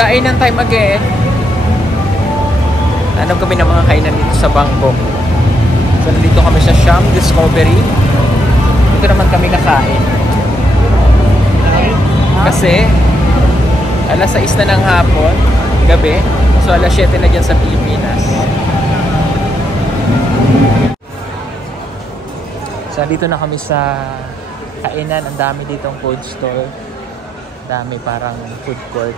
Kainan time again. Hanap kami ng mga kainan dito sa Bangkok. So nandito kami sa Siam Discovery. Dito naman kami kakain. Kasi alas 6 na ng hapon, gabi. So alas 7 na dyan sa Pilipinas. So dito na kami sa kainan. Ang dami ditong food store. Dami parang food court.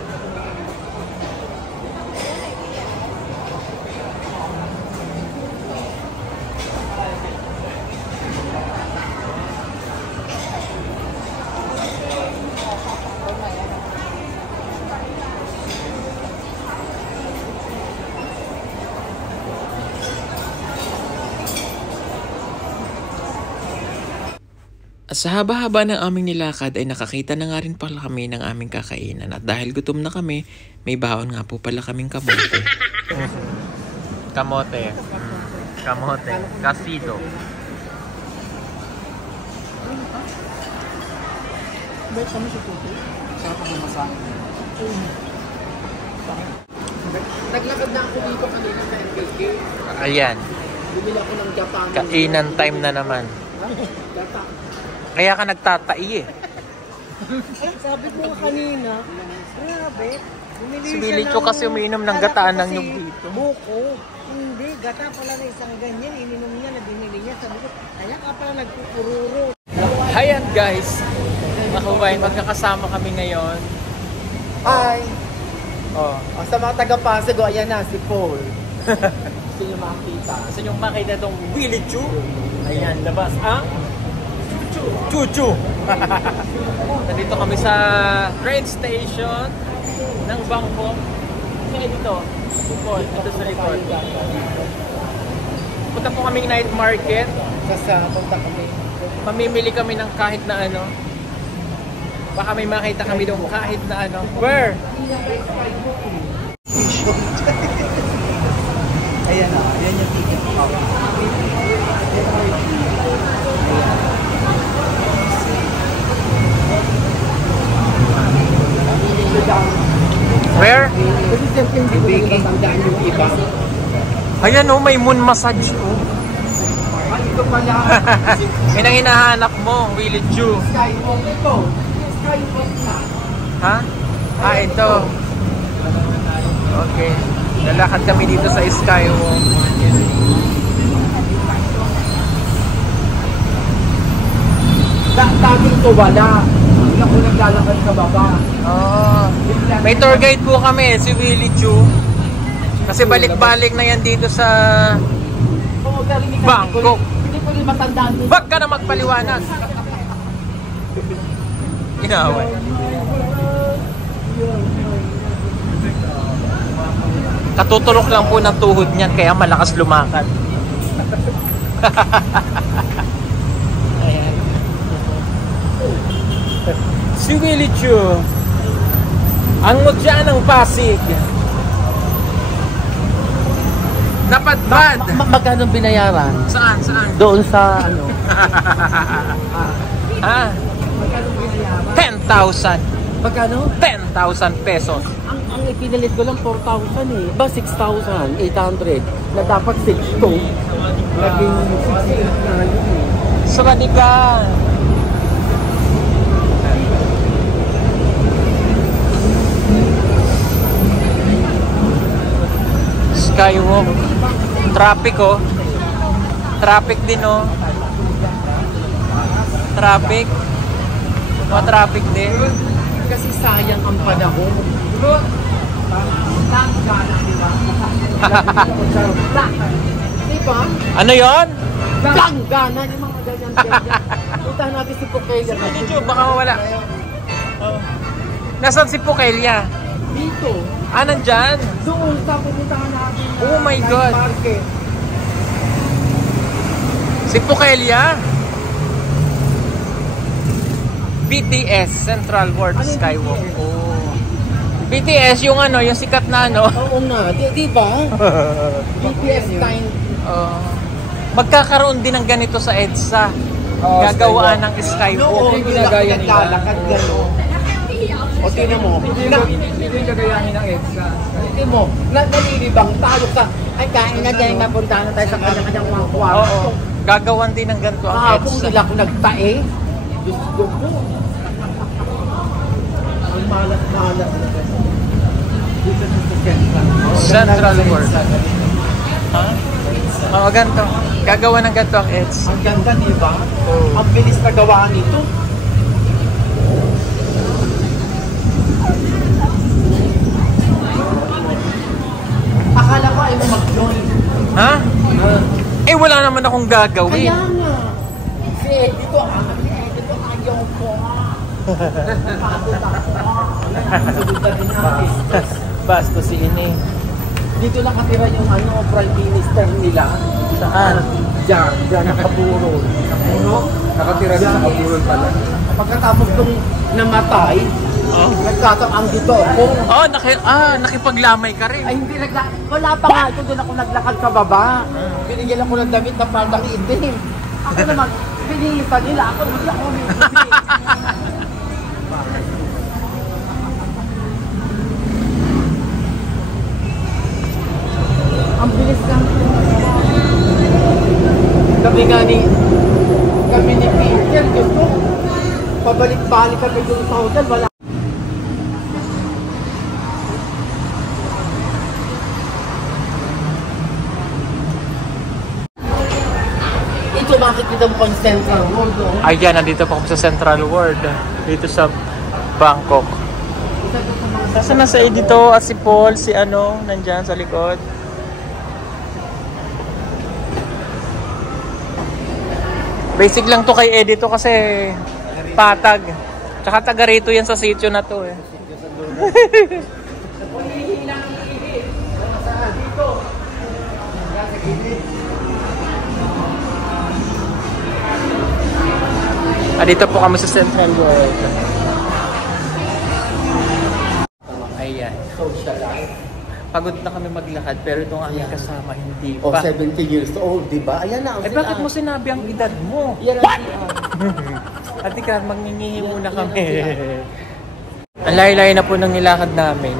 Sa haba-haba ng aming nilakad ay nakakita na nga rin pala kami ng aming kakainan. At dahil gutom na kami, may baon nga po pala kaming kamote. Kamote. Kamote. Kasido. Ba't kami sa tuto? Sarap ang mamasang. Naglakad na ako dito kanina sa MKK. Ayan. Bumili ako ng Japan. Kainan time na naman. Japan. Kaya ka nagtatai eh. Sabi ko kanina, grabe. Si Willie Cho kasi umiinom ng gataan ng nyug dito. Buko. Hindi, gata pala na isang ganyan. Ininom niya na binili niya. Sabi ko, kaya ka pala nagpupururo. Ayan guys. Makabayan, magkakasama kami ngayon. Hi! Oh. Sa mga taga-Pasig, ayan na, si Paul. Gusto niyo makita. Gusto nyo makita itong Willie Cho? Ayan, labas ang Chuchu! Nandito kami sa train station ng Bangkok. Kaya dito, support, dito sa likod. Punta po kaming night market. Punta kami. Mamimili kami ng kahit na ano. Baka may makita kami doon kahit na ano. Where? Ayan na, ayan yung ticket. Where? Kasi siyempre hindi ko natatandaan yung iba. Ayan o, may moon massage o. Ito pala. Yan ang hinahanap mo, Willie Cho. Skywalk ito. Skywalk na. Ha? Ah, ito. Okay. Lalakad kami dito sa Skywalk. Daming ko wala. Hindi ako naglalakad sa baba. Oh. May tour guide po kami, si Willie Cho. Kasi balik-balik na yan dito sa Bangkok. Hindi ko rin matandaan dito. Wag ka na magpaliwanag. Inaway. Katutulok lang po ng tuhod niyan kaya malakas lumakad. Ayan. Si Willie Cho, ang mutya ng Pasig. Napadpad. Magkano binayaran? Saan? Saan? Doon sa ano? Ha? Magkano binayaran? 10,000. Magkano? 10,000 pesos. Ang ipinalit ko lang 4,000 eh. Ba 6,800 na dapat 6,200. Naging 6,800 na yun eh. Sarani ka. Skywalk. Traffic oh. Traffic din oh. Traffic. Mga traffic din. Kasi sayang ang panahon. Diba? Ano yon? Langgana yung mga ganyan-ganyan. Punta natin si Pukelia. Medyo baka mawala. Oh. Nasaan si Pukelia? Dito. Ah, nandyan? Doon sa pupuntahan natin. Oh my God. Market. Si Pukelia? BTS, Central World Skywalk. Oh. BTS, yung ano, yung sikat na ano. Oo nga, di ba? BTS time. Magkakaroon din ng ganito sa EDSA. Gagawaan ng Skywalk. Noon, ginagaya nila. Naglalakad gano'n. O tingnan mo, Hindi yung gagayahin ng EDSA. tingnan mo, nalilibang tayo sa, ay kain na dahil mapunta na tayo sa kanya-kanyang mga kwarto. Oo. Gagawan din ng ganito ang Kung EDSA. nila ako nagtae, Diyos ko po. Ang malas-malas na gano'n. Dito sa Central World. Ha? Oo, ganito. Gagawa ng ganito ang EDSA. Ang ganda, di ba? Ang bilis na gawa nito. Akala ko ay mag-join. Ha? Eh, wala naman akong gagawin. Kaya nga. Si Eddie to, ayaw ko. Napagod ako. Sunod na din natin. Basta si Ini. Dito lang katira yung prime minister nila. Saan? Diyan, nakaburol. Nakatira sa Kabulon pala. Pagkatapos nung namatay, nagkataang dito ako. Oh, nakipaglamay ka rin. Ay, hindi wala pa nga. Ito doon ako naglakad sa baba. Binigyan ako ng damit na parang itim. Ako naman, pinilitan nila. Ako, hindi ako ang bilis lang. Kami ni Peter, Diyos ko. Pabalik-balik kami doon sa hotel. Wala. Ito makikita mo kung Central World. Ayan, nandito pa kami sa Central World. Dito sa Bangkok. Nasaan na si Edito at si Paul, si nandyan sa likod. Basic lang to kay Edito kasi patag. Tsaka taga rito yan sa sitio na to eh. Dito po kami sa Central World. Ayan. Pagod na kami maglakad pero itong aming kasama hindi O, pa. 70 years old, di ba? Ayan na. Eh bakit mo sinabi ang edad mo? What? Ate Kat, magningihi muna kami. Ang layo-layo na po ng nilakad namin.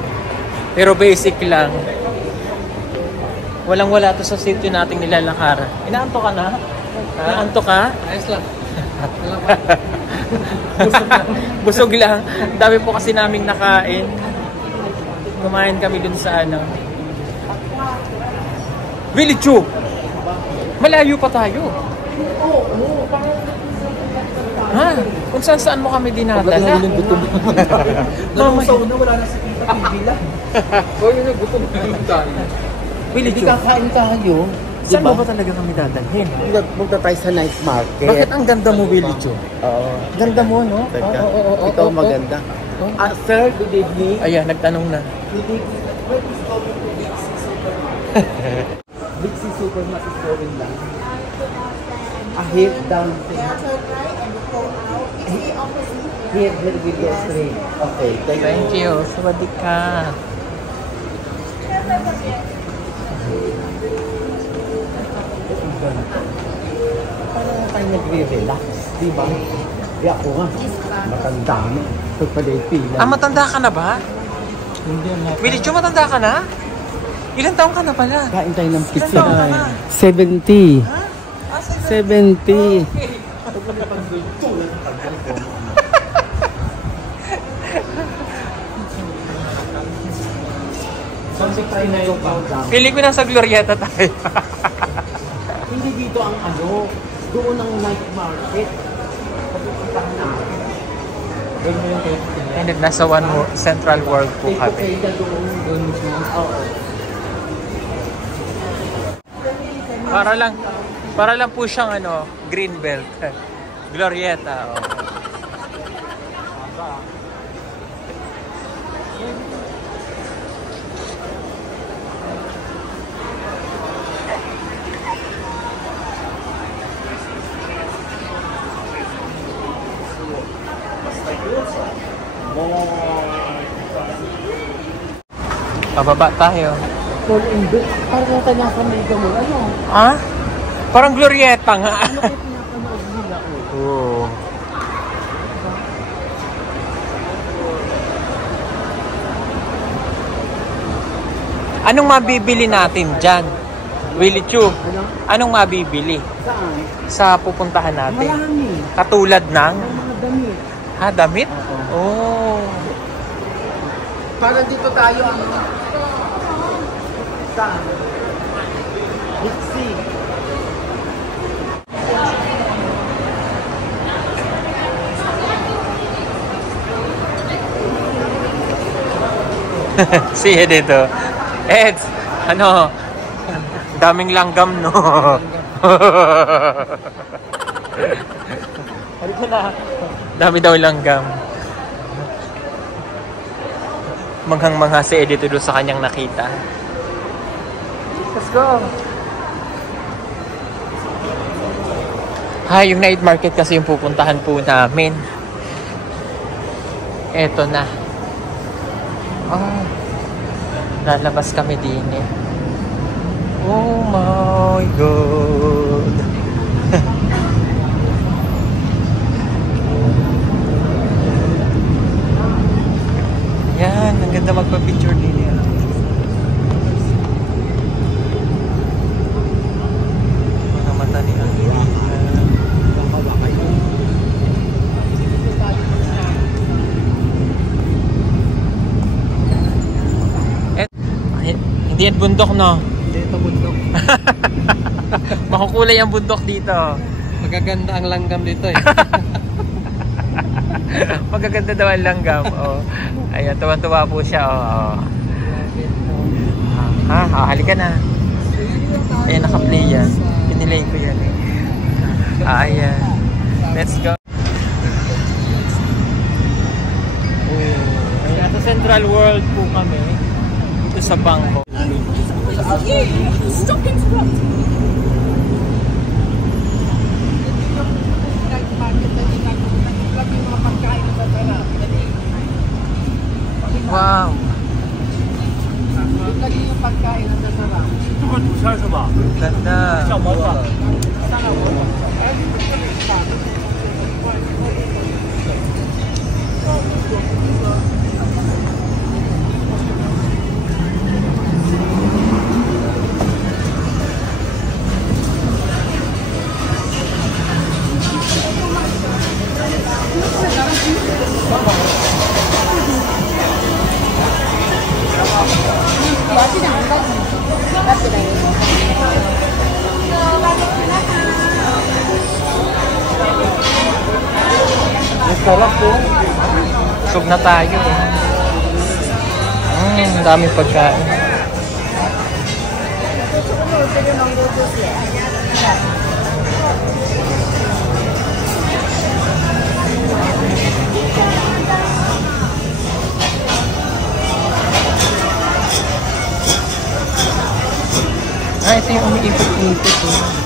Pero basic lang. Walang-wala to sa sitio nating nilalakar. Inaanto ka na? Inaanto ka? Ayos lang. Busog lang. Dami po kasi naming nakain. Kumain kami dun sa Village. Malayo pa tayo. Oo. Ha? Kung saan mo kami dinadala? Nung sa una, wala na sa pila. O yun, gutom na tayo. Hindi kakain tayo. Saan mo ba talaga kami dadalhin? Punta tayo sa night market. Bakit ang ganda mo, Village? Oo. Ganda mo, no? Teka, Oo, ikaw maganda. Sir, good evening. Ayan, nagtanong na. Good evening. Where is coming to Big C Supermarket? Big C Supermarket going lang. Ahead, down. Here with your straight. Okay, Thank you. Sawadee ka. Parang tayo nagre-relax, di ba? Di ako nga, matanda na. Ito pala yung pila. Matanda ka na ba? Hindi na. Village, matanda ka na? Ilan taong ka na pala? Kain tayo ng Ilan pizza. taong ka na? 70. 70. Pili ko na sa Glorieta tayo. Hindi dito ang doon ang night market. Pagpupuntahan natin. Doon mo yung And then, nasa Central World po kami. doon mismo. Oo. Para lang po siyang Greenbelt. Glorieta. Pababa tayo. Parang tanya sa Mega Mall. Ano? Ha? Parang Glorieta nga. Ano kayo pinapanood nila? Oo. Anong mabibili natin dyan? Willie Chu, Ano? anong mabibili Saan? sa pupuntahan natin? Marami. Katulad ng... Mga damit. Ha, damit? Oo. Oh. Para dito tayo ang... Saan? Dixie. Siya dito. Eds, ano? Daming langgam, no? Halika na. Dami daw langgam. Manghang-mangha si Edith doon sa kanyang nakita. Let's go. Yung night market kasi yung pupuntahan po namin. Eto na. Lalabas kami din eh. Oh my God. Yan, ang ganda magpa-picture din yan. Mga mata ni Angelica. Hindi yan bundok, no? Hindi ito bundok. Makukulay ang bundok dito. Magaganda ang langgam dito eh. Magaganda daw ang langgam. Oh. Ayan, tuwa-tuwa po siya. Oh. Halika na. Ayan, naka-play yan. Pinilay ko yan eh. Ayan. Let's go. Ayan, sa Central World po kami. Dito sa Bangkok. Stop interrupting. Wow. Ganda. Sarap po. Busog na tayo. Daming pagkain. Ito yung umiipit-ipit eh.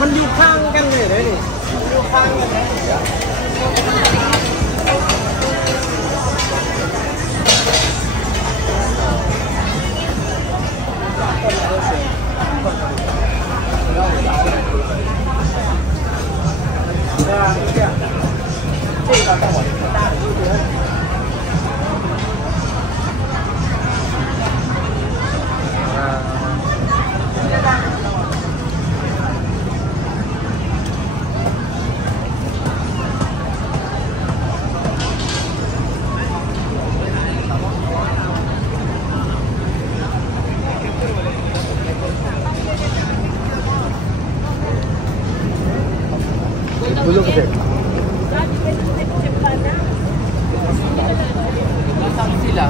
Manอยู่ข้างกันเลยเลยนี่อยู่ข้างกันเลยGulo kasi. Nasaan sila?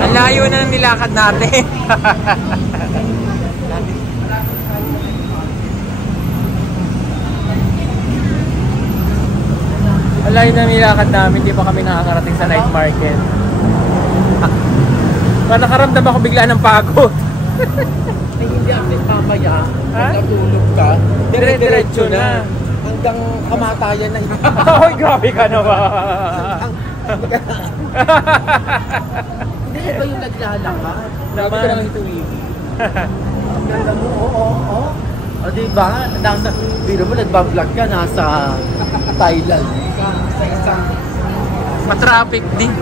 Ang layo na ng nilakad natin. Ang layo na nilakad namin, di pa kami nakakarating sa night market. Nakaramdam ako bigla ng pagod. Ay, hindi atin mamaya. Ha? Pag natulog ka, Dire-diretso na. Hanggang kamatayan na ito. Ay, grabe ka naman. Hindi ba yung naglalakad? Naman. Grabe ka lang ito, Ang ganda mo, oo. O diba? Biro mo, nagbablog ka, nasa Thailand ka. Sa isang... Matraffic din.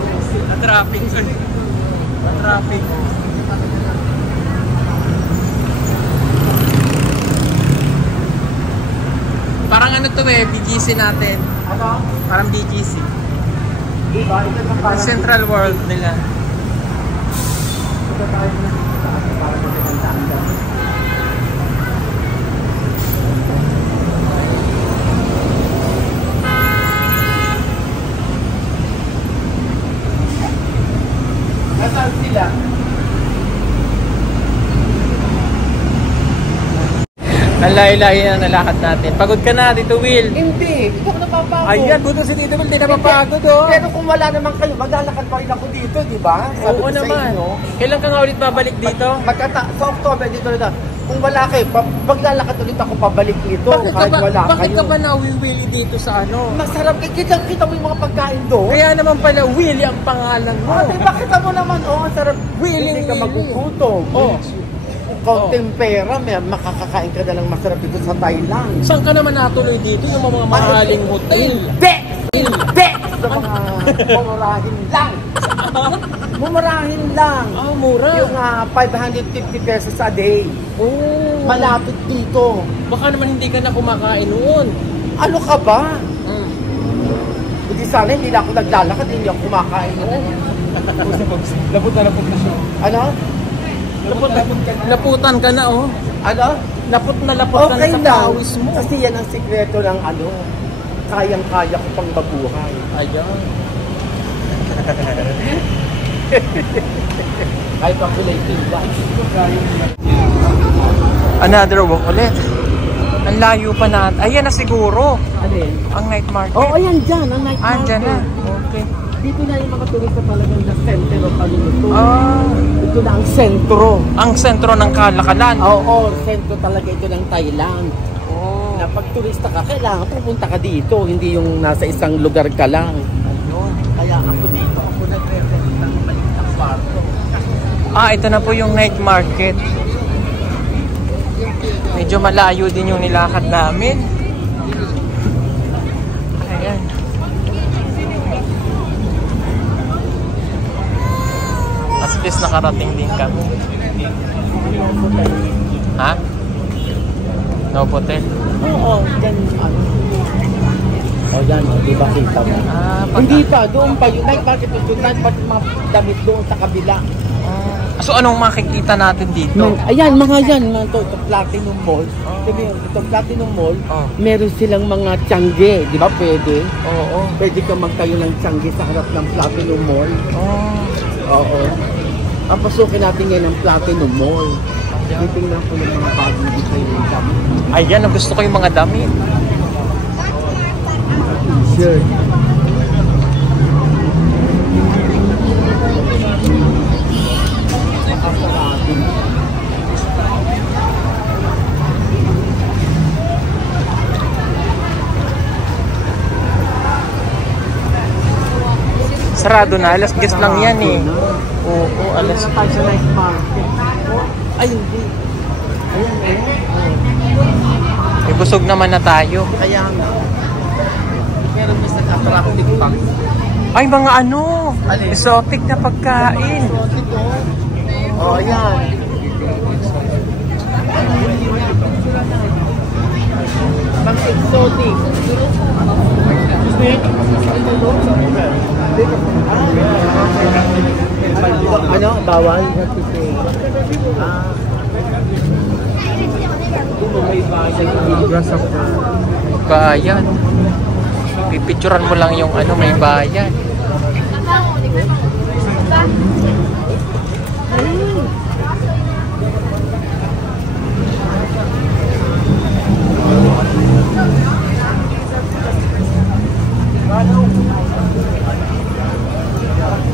Matraffic. Matraffic. Parang ano to BGC natin. Ano? Parang BGC. Diba? Ito na parang... Central World nila. Ito tayo na parang magandang. Nasaan sila? Ang layo-layo na nalakad natin. Pagod ka na, Tito Will. Hindi, ikaw napapagod. Ayan, buto si Tito Will, di na mapagod oh. Pero kung wala naman kayo, maglalakad pa rin ako dito, di ba? Sabi Oo ko sa naman. inyo. Kailan ka nga ulit babalik dito? Sa October dito na. Kung wala kayo, maglalakad ulit ako pabalik dito. Kahit wala kayo. Bakit ka ba nawiwili dito sa ano? Masarap. Kita mo yung mga pagkain doon. Kaya naman pala, Willie ang pangalan mo. Ate, bakit mo naman? Oh, ang sarap. Willing Hindi ka Willy. magugutom. Oh. Konting pera, makakakain ka na lang masarap dito sa Thailand. Saan ka naman natuloy dito? Yung mga mahaling hotel. Hindi! Hindi! Sa mga mumurahin lang. Mumurahin lang. Ah, mura. Yung 550 pesos a day. Oh. Malapit dito. Baka naman hindi ka na kumakain noon. Ano ka ba? Mm. Hindi sana hindi na ako naglalakad, hindi ako kumakain noon. Lapot na siya. Ano? Naputan ka na oh. Ano? Lapot na lapot Okay ka na sa lang. pawis mo. Kasi yan ang sikreto ng ano. Kayang-kaya ko pang mabuhay. Ayan. Kahit ako lang tinda. Another walk ulit. Ang layo pa na. Ayan na siguro. Alin? Ang night market. Oo, ayan dyan. Ang night market. Andyan na. Okay. Dito na yung mga turista talagang na center of ano nito. Ah. Ito na ang sentro. Ang sentro ng Kalakalan. Oo, sentro talaga ito ng Thailand. Oh. Na pag turista ka, kailangan pupunta ka dito. Hindi yung nasa isang lugar ka lang. Ayun. Kaya ako dito, ako nagre-rent ng maliit na kwarto. Ah, ito na po yung night market. Medyo malayo din yung nilakad namin. Ayan. At least nakarating din kami. Ha? No hotel? Oo, dyan ano. O yan, di ba kita mo? Ah, Hindi pa, doon pa yung night market doon, night market mga damit doon sa kabila. So anong makikita natin dito? Ayan, mga yan, mga to Platinum Mall. Sabi mo, ito Platinum Mall, Oh. meron silang mga tiyangge, di ba pwede? Oo. Pwede ka magtayo ng tiyangge sa harap ng Platinum Mall. Oh. Oo. Ang pasukin natin ngayon ng Platinum Mall. Titingnan ko yung mga bagong design ng damit. Ayan, ang gusto ko yung mga damit. T-shirt. Sarado na, alas 10 lang yan eh. Oo, alas Alas tayo sa night market. Ay, hindi. Ayan, May busog naman na tayo. Kaya nga. Meron mas nag-attractive pa. Ay, mga ano, Alin? exotic na pagkain. Oh, ayan. Mga exotic. Ano? Bawal? Ah. Kung may bagay Bayan. Pipicturan mo lang yung ano, may bayan.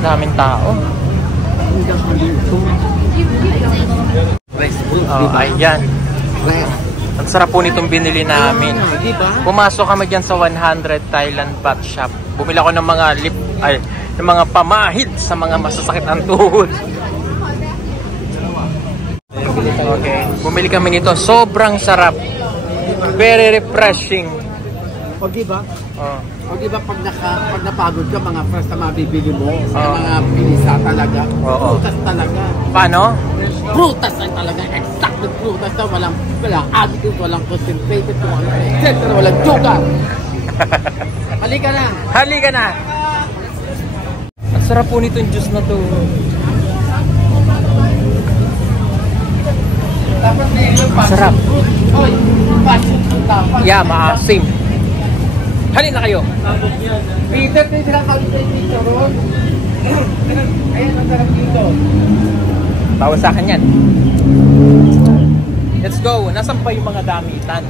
Daming tao. Oh, ayan. Ang sarap po nitong binili namin. Pumasok kami dyan sa 100 Thailand Baht Shop. Bumili ako ng mga ng mga pamahid sa mga masasakit ang tuhod. Okay. Bumili kami nito. Sobrang sarap. Very refreshing. O diba? Oh. O diba pag napagod ka, mga fresh na mabibili mo, mga pinisa talaga, prutas talaga. Paano? Prutas na talaga, exactly prutas na walang additive, walang concentrated, walang sugar. Halika na! Halika na! Ang sarap po nitong juice na to. Sarap. Yeah, maasim. Halin na kayo. Peter, pwede lang kami sa dito, Ron. Ayan, ang sarap dito. Bawal sa akin yan. Let's go. Nasaan pa yung mga damitan?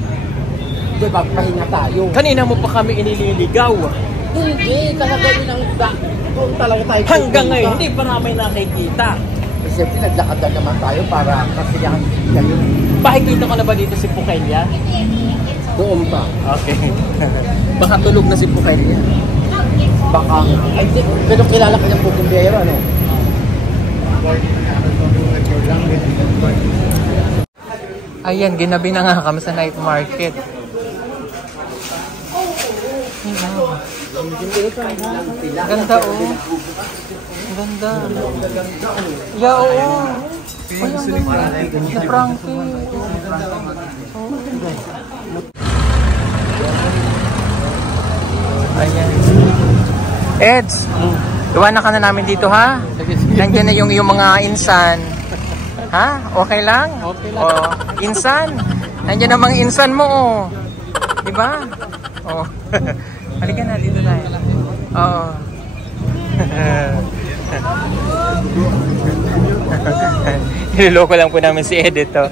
Diba, pahinga tayo. Kanina mo pa kami inililigaw. Hindi, talaga yun ang doon talaga tayo. Hanggang ngayon, hindi pa namin nakikita. Siyempre, naglakad na naman tayo para kasiyahan kayo. Pakikita ko na ba dito si Pukelia? Doon pa. Okay. Baka tulog na si Pukelia. Baka, ay, pero kilala ka niyang pukumbiyero, ano? Ayan, ginabi na nga kami sa night market. Ganda, oh. Ganda. Yeah, oo. Si Frankie. Ayan. Eds, iwanan ka na namin dito, ha? Nandiyan na yung mga insan. Ha? Okay lang? Okay lang. Oh, insan. Nandiyan ang mga insan mo, oh. Diba? Oh. Halika na, dito tayo. Oo. Niloloko lang po namin si Edith, oh.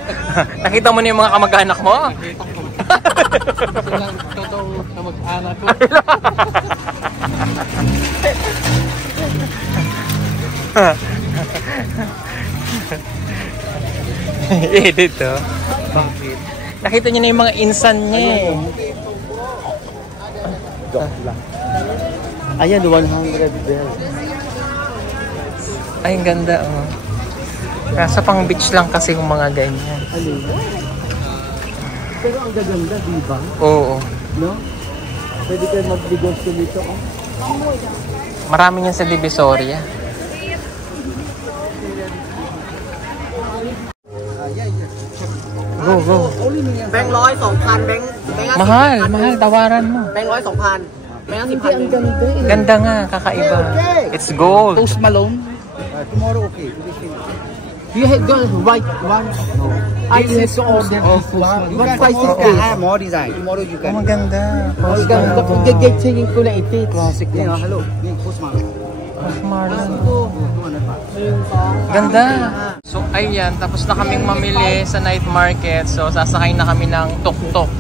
Nakita mo na yung mga kamag-anak mo? Silang totoong kamag-anak ko. Edith, oh. Bakit? Nakita niyo na yung mga insan niya, eh. Ayan, 100 bells. Ay, ang ganda, oh. Nasa pang beach lang kasi yung mga ganyan. Alin? Pero ang gaganda, di ba? Oo. No? Pwede kayo mag-negosyo dito, oh. Marami yan sa Divisoria. Go, go. แบงค์ร้อย 2,000 แบงค์ Mahal, mahal. Tawaran mo. แบงค์ร้อย 2,000 แบงค์ Hindi, 10,000 ang ganda eh. Ganda nga, kakaiba. It's gold. Post Malone? Tomorrow, okay. You have got white one? No. I have to order this one. What price is that? I have more design. Tomorrow you Oh, can. maganda. Ang ganda. Gagagagin ko na ito. Classic. Yeah, hello. Post Malone. Marlon. Ganda. So, ayan. Tapos na kaming mamili sa night market. So, sasakay na kami ng tuk-tuk.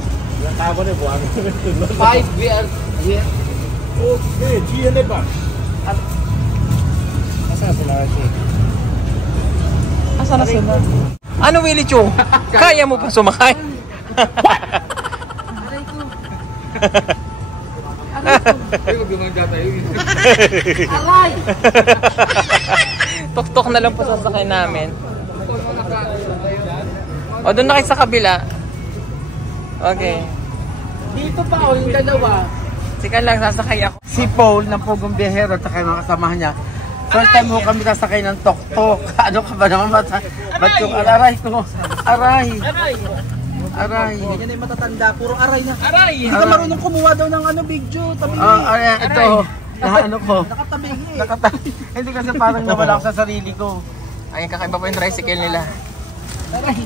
5 beers here. Okay, GNA ba? Asa na sila? Ano, Willie Chong? Kaya mo pa sumakay? Aray! Tuk-tuk na lang po sasakay namin. O, doon na kayo sa kabila. Okay. Dito pa o, yung dalawa. Sika lang, sasakay ako. Si Paul ng Pugong Biyahero at saka yung mga kasamahan niya. First time mo kami sasakay ng tok-tok. Ano ka ba naman? Ba't yung aray ko? Aray! Aray! Yan ay matatanda, puro aray na. Aray! Hindi ka marunong kumuha daw ng video, tabi. Aray, ito. Ano ko? Nakatabi. Hindi kasi parang nawala ako sa sarili ko. Ayun, kakaiba po yung tricycle nila.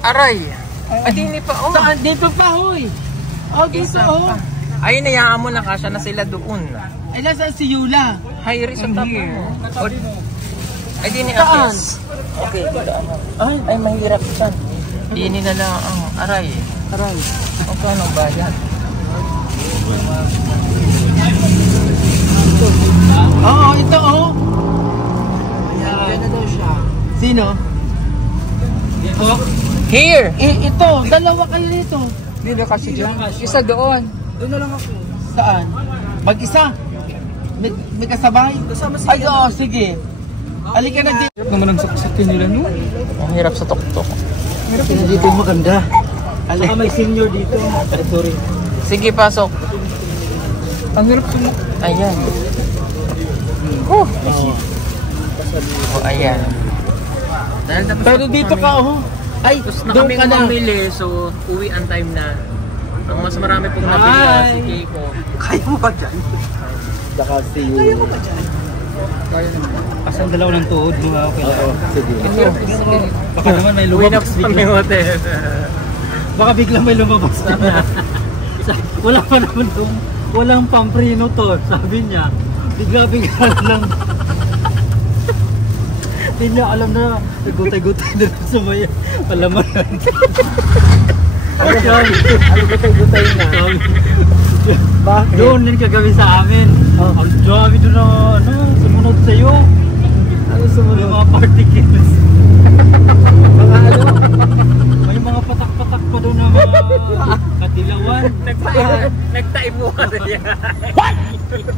Aray! Ay, hindi pa. Oh, Saan? Dito pa, hoy! Oh, dito, isa oh! pa. Ayun, nayaan mo na kasya na sila doon. Ay, nasaan si Yula? High risk ang tapo mo. Ay, di ni Saan? Apis. Okay, ay, mahirap siya. Dini na lang ang aray. Aray. O, paano ba yan? Sino? Here! Ito, dalawa kayo dito. Hindi na kasi dyan. Isa doon. Doon na lang ako. Saan? Mag-isa? May kasabay? Ay, oo, sige. Halika na dito. Hirap naman ang saksakin nila no? Ang hirap sa tuktok. Dito yung maganda. Saka may senior dito. Sorry. Sige, pasok. Ang hirap sumak. Ayan. Oh, ayan. Pero dito ka, oh. Ay, Tapos na doon kami ka na. mamili, so uwi ang time na. Ang mas marami pong nabili si Keiko. Kaya mo ba dyan? Saka si... Kaya mo ba dyan? Kasi ang dalaw ng tuhod mo. Okay lang. Oo, sige. Baka naman may Uwi na lumabas po kami bigla. hotel. Baka bigla may lumabas na. Wala pa naman doon. Walang pamprino to. Sabi niya. Bigla-bigla na lang. Hindi niya alam na nagutay-gutay na sa may palamanan. Ano gutay-gutay na? Bakit? Doon din kagabi sa amin. Ang dami doon na sumunod sa'yo. Ano sumunod? Yung mga particles. Mga ano? May mga patak-patak pa doon na mga katilawan. Nagtaim mo ka na yan.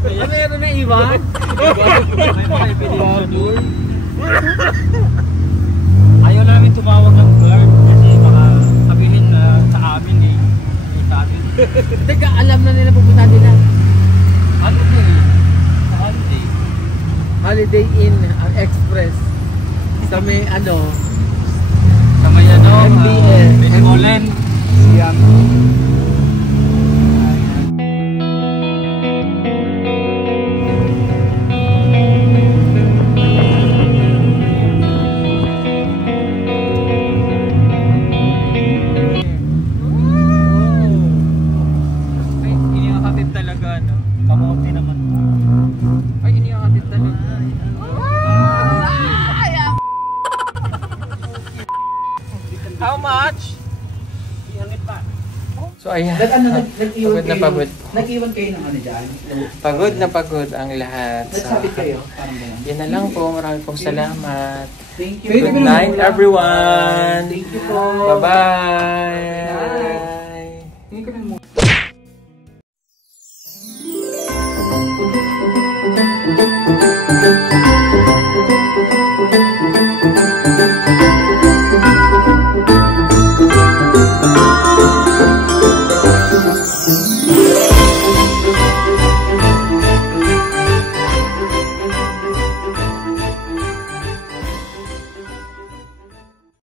Kaya meron na iba. May mga ebidensya doon. Ayaw namin tumawag ng guard kasi baka sabihin na sa amin eh. Sa amin. Teka, alam na nila pupunta nila. Ano po eh? Sa holiday. Holiday Inn Express. Sa may ano? Sa may ano? MBS. Mesmolen. Siyam. Ay, iniakatid talaga, no? Kamote naman. Ay, iniakatid talaga. How much? So ayan. Nag-iwan Pagod na pagod. Nag-iwan kayo ng ano dyan? Pagod na pagod ang lahat. Nagsabit kayo? Parang gano'n. Yan na lang po. Maraming pong salamat. Thank you. Good night everyone. Thank you po. Bye-bye.